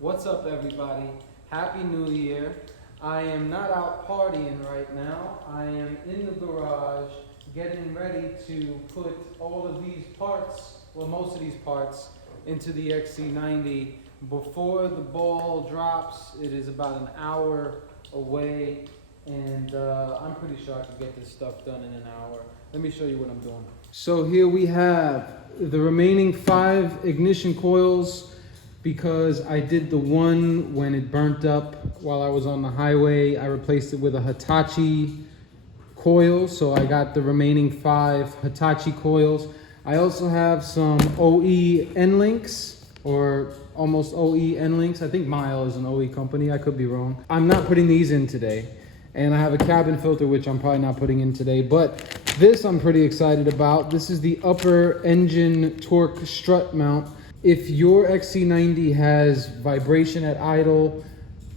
What's up, everybody? Happy New Year. I am not out partying right now. I am in the garage getting ready to put all of these parts, well, most of these parts, into the XC90 before the ball drops. It is about an hour away, and I'm pretty sure I can get this stuff done in an hour. Let me show you what I'm doing. So here we have the remaining 5 ignition coils, because I did the one when it burnt up while I was on the highway. I replaced it with a Hitachi coil, so I got the remaining 5 Hitachi coils. I also have some OE N-links, or almost OE N-links. I think Mile is an OE company, I could be wrong. I'm not putting these in today. And I have a cabin filter, which I'm probably not putting in today, but this I'm pretty excited about. This is the upper engine torque strut mount. If your XC90 has vibration at idle,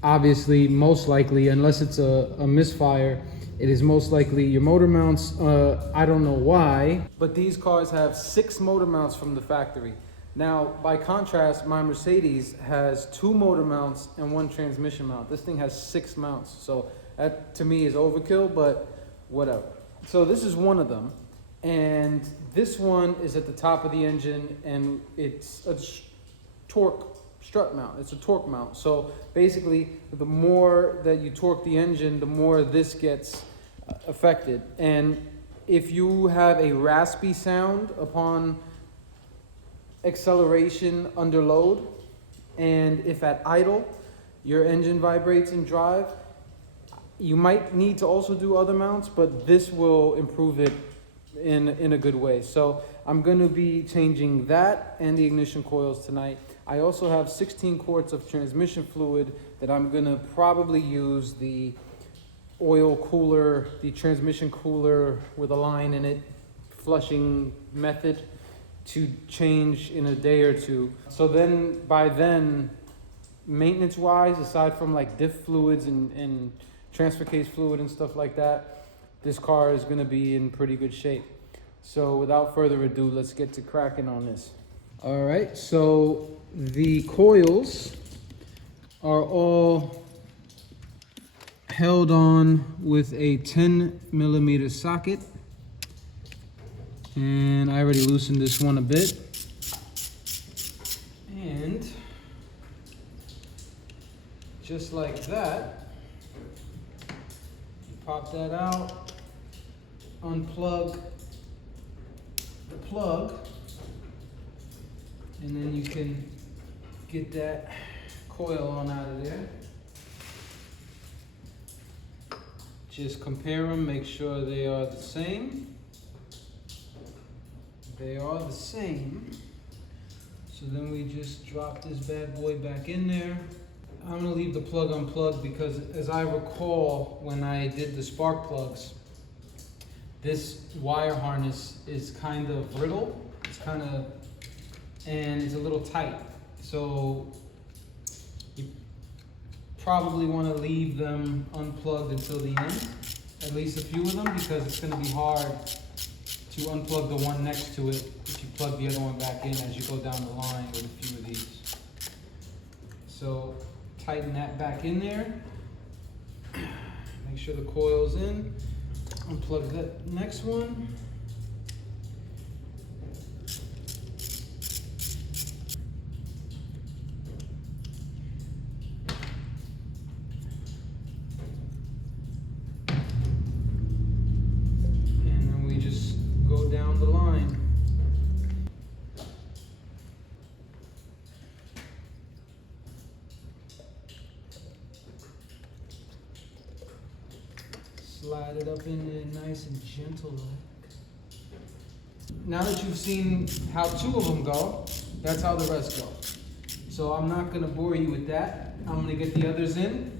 obviously, most likely, unless it's a misfire, it is most likely your motor mounts. I don't know why, but these cars have 6 motor mounts from the factory. Now, by contrast, my Mercedes has 2 motor mounts and 1 transmission mount. This thing has 6 mounts, so that to me is overkill, but whatever. So this is one of them. And this one is at the top of the engine, and it's a torque strut mount. It's a torque mount. So basically, the more that you torque the engine, the more this gets affected. And if you have a raspy sound upon acceleration under load, and if at idle, your engine vibrates in drive, you might need to also do other mounts, but this will improve it in a good way. So I'm going to be changing that and the ignition coils tonight. I also have 16 quarts of transmission fluid that I'm going to probably use the oil cooler, the transmission cooler with a line in it, flushing method, to change in a day or two. So then, by then, maintenance wise, aside from like diff fluids and transfer case fluid and stuff like that, this car is going to be in pretty good shape. So without further ado, let's get to cracking on this. All right, so the coils are all held on with a 10mm socket. And I already loosened this one a bit. And just like that, you pop that out, unplug the plug, and then you can get that coil on out of there. Just compare them, make sure they are the same. They are the same. So then we just drop this bad boy back in there. I'm gonna leave the plug unplugged because, as I recall, when I did the spark plugs, this wire harness is kind of brittle. And it's a little tight. So you probably want to leave them unplugged until the end, at least a few of them, because it's going to be hard to unplug the one next to it if you plug the other one back in as you go down the line with a few of these. So tighten that back in there. Make sure the coil's in. Unplug that next one. Down the line. Slide it up in there nice and gentle like. Now that you've seen how 2 of them go, that's how the rest go. So I'm not going to bore you with that. I'm going to get the others in,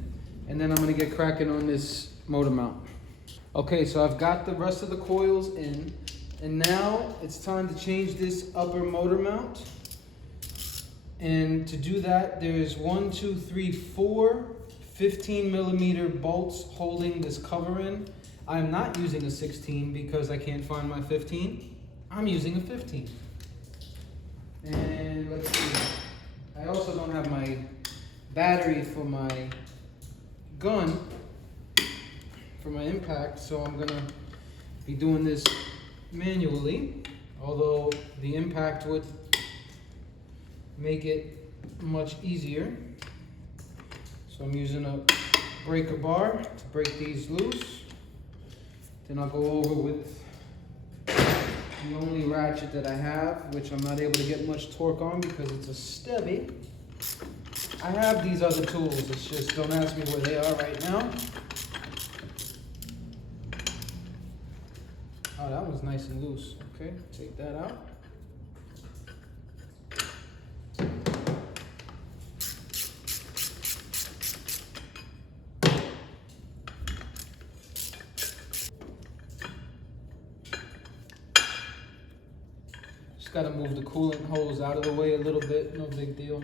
and then I'm going to get cracking on this motor mount. Okay, so I've got the rest of the coils in. And now it's time to change this upper motor mount. And to do that, there's 4 15mm bolts holding this cover in. I'm not using a 16 because I can't find my 15. I'm using a 15. And let's see. I also don't have my battery for my gun, for my impact, so I'm gonna be doing this manually, although the impact would make it much easier. So I'm using a breaker bar to break these loose. Then I'll go over with the only ratchet that I have, which I'm not able to get much torque on because it's a stubby. I have these other tools, it's just don't ask me where they are right now. Oh, that one's nice and loose. Okay, take that out. Just gotta move the coolant hose out of the way a little bit, no big deal.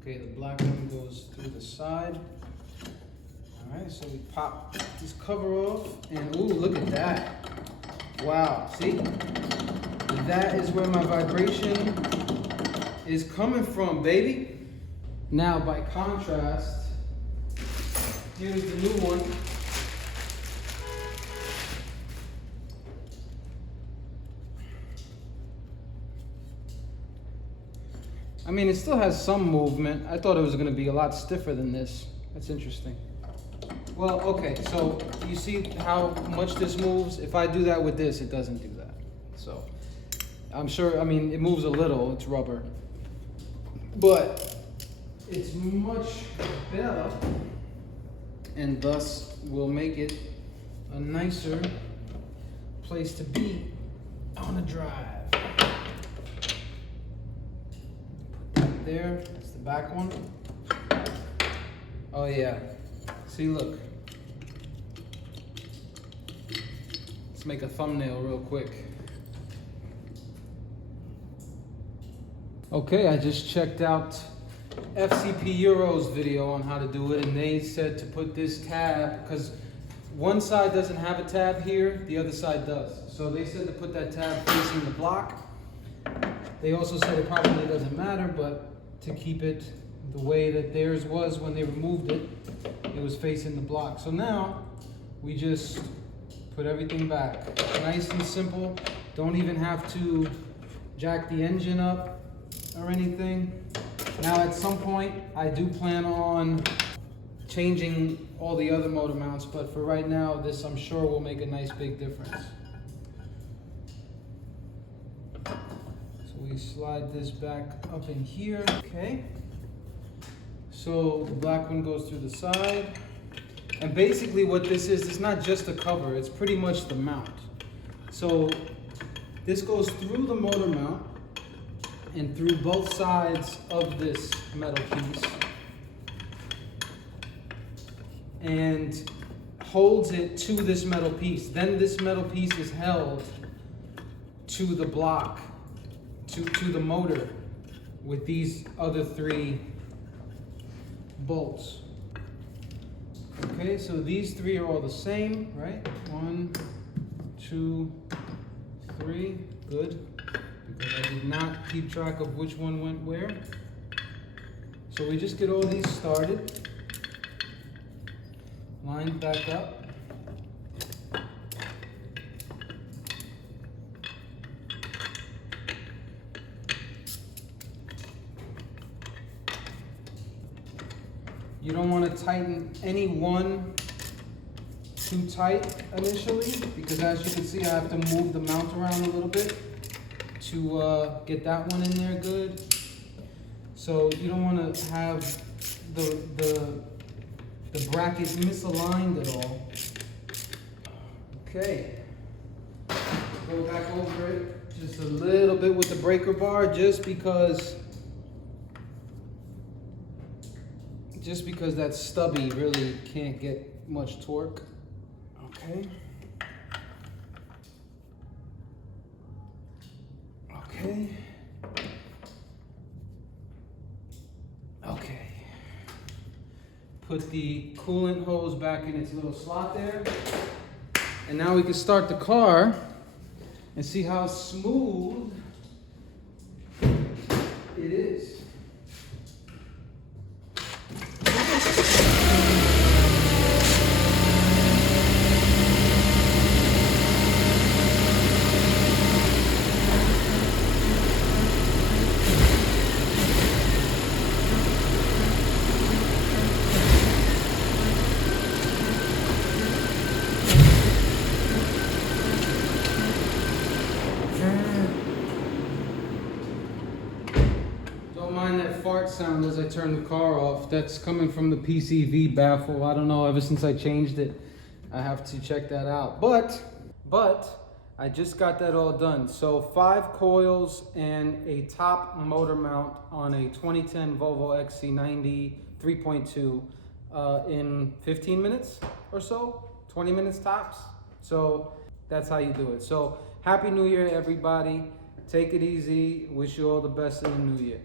Okay, the black one goes through the side. All right, so we pop this cover off, and ooh, look at that. Wow, see? That is where my vibration is coming from, baby. Now, by contrast, here's the new one. I mean, it still has some movement. I thought it was gonna be a lot stiffer than this. That's interesting. Well, okay, so you see how much this moves? If I do that with this, it doesn't do that. So, I'm sure, I mean, it moves a little, it's rubber. But, it's much better, and thus will make it a nicer place to be on a drive. There, that's the back one. Oh yeah, see, look. Let's make a thumbnail real quick. Okay, I just checked out FCP Euro's video on how to do it, and they said to put this tab, because one side doesn't have a tab here, the other side does. So they said to put that tab facing the block. They also said it probably doesn't matter, but to keep it the way that theirs was when they removed it, it was facing the block. So now we just put everything back. Nice and simple. Don't even have to jack the engine up or anything. Now at some point, I do plan on changing all the other motor mounts, but for right now, this I'm sure will make a nice big difference. We slide this back up in here, okay? So the black one goes through the side. And basically what this is, it's not just a cover, it's pretty much the mount. So this goes through the motor mount and through both sides of this metal piece and holds it to this metal piece. Then this metal piece is held to the block, to the motor with these other three bolts. Okay, so these three are all the same, right? 1, 2, 3, good. Because I did not keep track of which one went where. So we just get all these started. Lined back up. You don't want to tighten any one too tight initially, because as you can see, I have to move the mount around a little bit to get that one in there good. So you don't want to have the bracket misaligned at all. Okay, go back over it just a little bit with the breaker bar, just because that stubby really can't get much torque. Okay. Okay. Okay. Put the coolant hose back in its little slot there. And now we can start the car and see how smooth it is. Don't mind that fart sound as I turn the car off. That's coming from the PCV baffle. I don't know, ever since I changed it, I have to check that out. But I just got that all done. So 5 coils and a top motor mount on a 2010 Volvo XC90 3.2 in 15 minutes or so, 20 minutes tops. So that's how you do it. So Happy New Year, everybody. Take it easy. Wish you all the best in the new year.